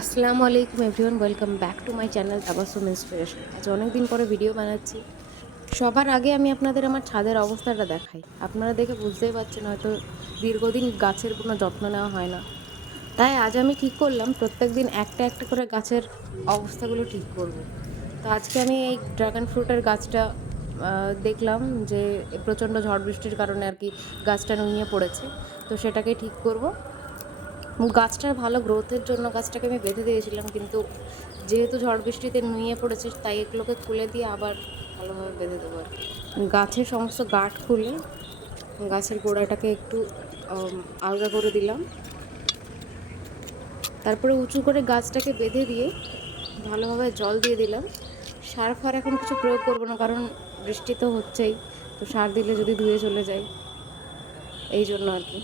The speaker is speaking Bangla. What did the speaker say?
আসসালামু আলাইকুম everyone, welcome back to my channel Tabassum inspiration. আজ অনেক দিন পরে ভিডিও বানাচ্ছি। সবার আগে আমি আপনাদের আমার ছাদের অবস্থাটা দেখাই। আপনারা দেখে বুঝতেই পারছেন হয়তো দীর্ঘদিন গাছের কোনো যত্ন নেওয়া হয় না। তাই আজ আমি ঠিক করলাম প্রত্যেক দিন একটা একটা করে গাছের অবস্থাগুলো ঠিক করব। তো আজকে আমি এই ড্রাগন ফ্রুটের গাছটা দেখলাম যে প্রচণ্ড ঝড় বৃষ্টির কারণে আর কি গাছটা নুয়ে পড়েছে। তো সেটাকে ঠিক করব। গাছটার ভালো গ্রোথের জন্য গাছটাকে আমি বেঁধে দিয়েছিলাম, কিন্তু যেহেতু ঝড় বৃষ্টিতে নুয়ে পড়েছে তাই এগুলোকে খুলে দিয়ে আবার ভালোভাবে বেঁধে দেবো আর কি। গাছের সমস্ত গাঁট খুলে গাছের গোড়াটাকে একটু আলগা করে দিলাম। তারপরে উঁচু করে গাছটাকে বেঁধে দিয়ে ভালোভাবে জল দিয়ে দিলাম। সার ফার এখন কিছু প্রয়োগ করবো না, কারণ বৃষ্টি তো হচ্ছেই, তো সার দিলে যদি ধুয়ে চলে যায় এই জন্য আর কি।